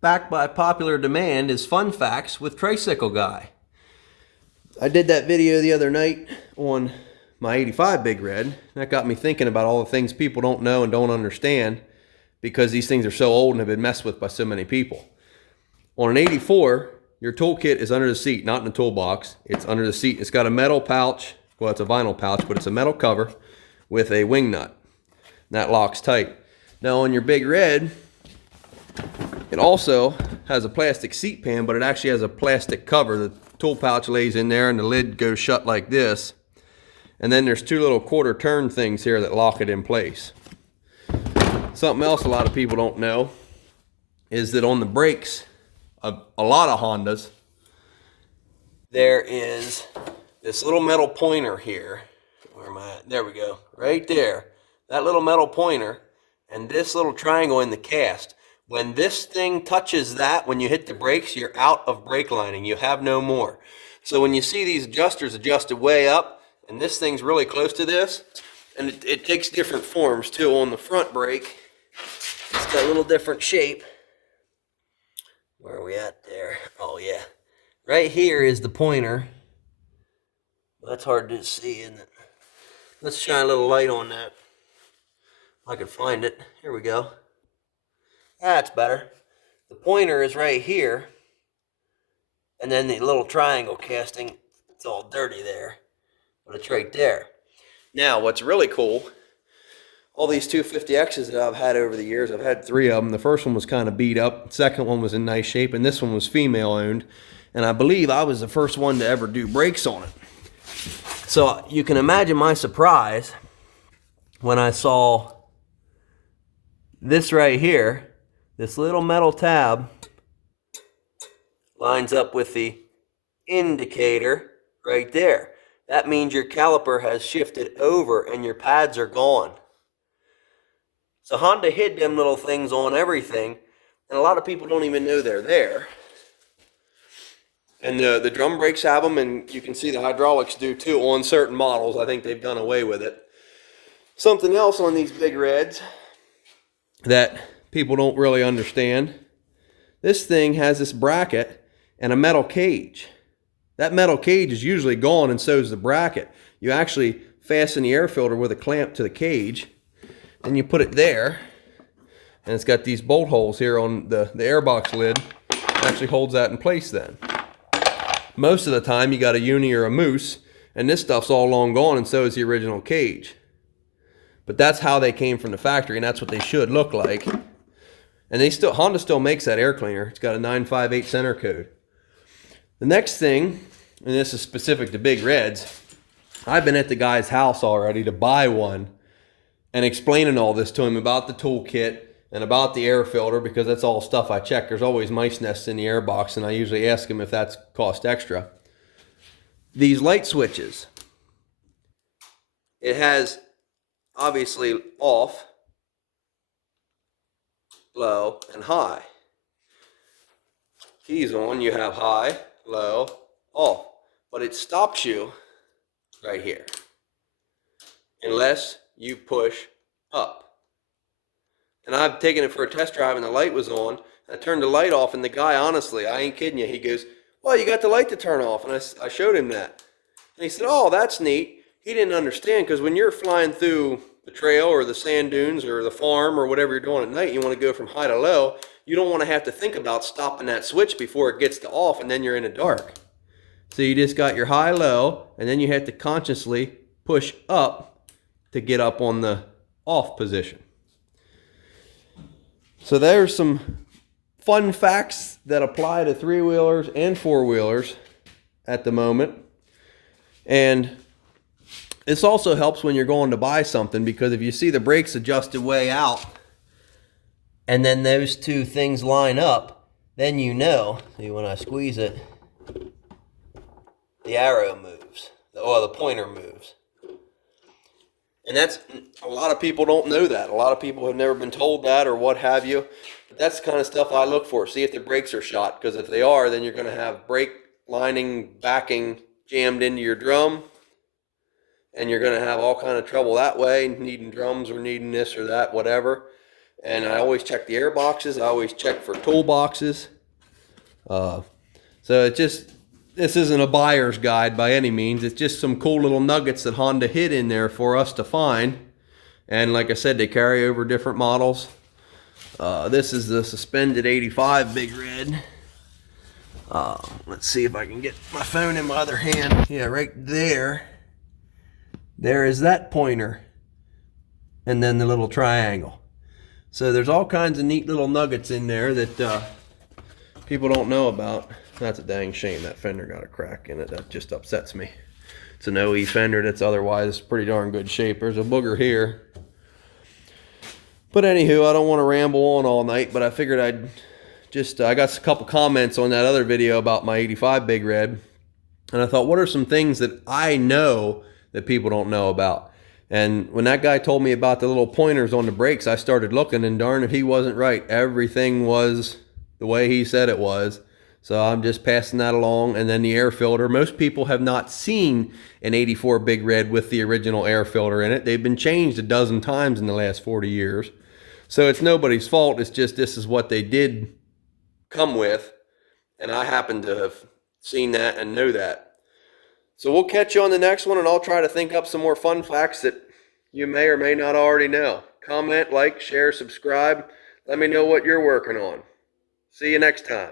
backed by popular demand, is Fun Facts with Tricycle Guy. I did that video the other night on my 85 Big Red. That got me thinking about all the things people don't know and don't understand because these things are so old and have been messed with by so many people. On an 84, your toolkit is under the seat, not in the toolbox. It's under the seat. It's got a metal pouch. Well, it's a vinyl pouch, but it's a metal cover with a wing nut. That locks tight. Now on your Big Red, it also has a plastic seat pan, but it actually has a plastic cover. The tool pouch lays in there and the lid goes shut like this. And then there's two little quarter turn things here that lock it in place. Something else a lot of people don't know is that on the brakes of a lot of Hondas, there is this little metal pointer here. Where am I at? There we go. Right there. That little metal pointer and this little triangle in the cast. When this thing touches that, when you hit the brakes, you're out of brake lining. You have no more. So when you see these adjusters adjusted way up, and this thing's really close to this, and it takes different forms too. On the front brake, it's got a little different shape. Where are we at there? Oh yeah. Right here is the pointer. That's hard to see, isn't it? Let's shine a little light on that. If I can find it. Here we go. That's better. The pointer is right here. And then the little triangle casting, it's all dirty there. But it's right there. Now, what's really cool, all these 250Xs that I've had over the years, I've had 3 of them. The first one was kind of beat up. The second one was in nice shape. And this one was female owned. And I believe I was the first one to ever do brakes on it. So you can imagine my surprise when I saw this right here. This little metal tab lines up with the indicator right there. That means your caliper has shifted over and your pads are gone. So Honda hid them little things on everything, and a lot of people don't even know they're there. And the drum brakes have them, and you can see the hydraulics do too on certain models. I think they've done away with it. Something else on these Big Reds that people don't really understand. This thing has this bracket and a metal cage. That metal cage is usually gone, and so is the bracket. You actually fasten the air filter with a clamp to the cage, and you put it there, and it's got these bolt holes here on the airbox lid. It actually holds that in place then. Most of the time you got a uni or a moose, and this stuff's all long gone, and so is the original cage. But that's how they came from the factory, and that's what they should look like. And Honda still makes that air cleaner. It's got a 958 center code. The next thing, and this is specific to Big Reds, I've been at the guy's house already to buy one and explaining all this to him about the toolkit and about the air filter, because that's all stuff I check. There's always mice nests in the air box, and I usually ask him if that's cost extra. These light switches, it has obviously off, low, and high. Keys on, you have high, low, off. But it stops you right here unless you push up. And I've taken it for a test drive and the light was on. I turned the light off, and the guy, honestly, I ain't kidding you, he goes, well, you got the light to turn off. And I showed him that. And he said, oh, that's neat. He didn't understand, because when you're flying through the trail or the sand dunes or the farm or whatever you're doing at night, you want to go from high to low. You don't want to have to think about stopping that switch before it gets to off, and then you're in the dark. So you just got your high, low, and then you have to consciously push up to get up on the off position. So there's some fun facts that apply to 3-wheelers and 4-wheelers at the moment. And this also helps when you're going to buy something, because if you see the brakes adjusted way out and then those two things line up, then you know. See, when I squeeze it, the arrow moves, or the pointer moves. And that's, a lot of people don't know that. A lot of people have never been told that or what have you. But that's the kind of stuff I look for. See if the brakes are shot, because if they are, then you're going to have brake lining, backing jammed into your drum, and you're going to have all kind of trouble that way, needing drums or needing this or that, whatever. And I always check the air boxes. I always check for toolboxes. So it just, this isn't a buyer's guide by any means. It's just some cool little nuggets that Honda hid in there for us to find. And like I said, they carry over different models. This is the suspended 85 Big Red. Let's see if I can get my phone in my other hand. Yeah, right there. There is that pointer. And then the little triangle. So there's all kinds of neat little nuggets in there that people don't know about. That's a dang shame that fender got a crack in it. That just upsets me. It's an OE fender that's otherwise pretty darn good shape. There's a booger here. But anywho, I don't want to ramble on all night, but I figured I'd just, I got a couple comments on that other video about my 85 Big Red. And I thought, what are some things that I know that people don't know about? And when that guy told me about the little pointers on the brakes, I started looking, and darn if he wasn't right. Everything was the way he said it was. So I'm just passing that along. And then the air filter. Most people have not seen an 84 Big Red with the original air filter in it. They've been changed a dozen times in the last 40 years. So it's nobody's fault. It's just this is what they did come with. And I happen to have seen that and know that. So we'll catch you on the next one, and I'll try to think up some more fun facts that you may or may not already know. Comment, like, share, subscribe. Let me know what you're working on. See you next time.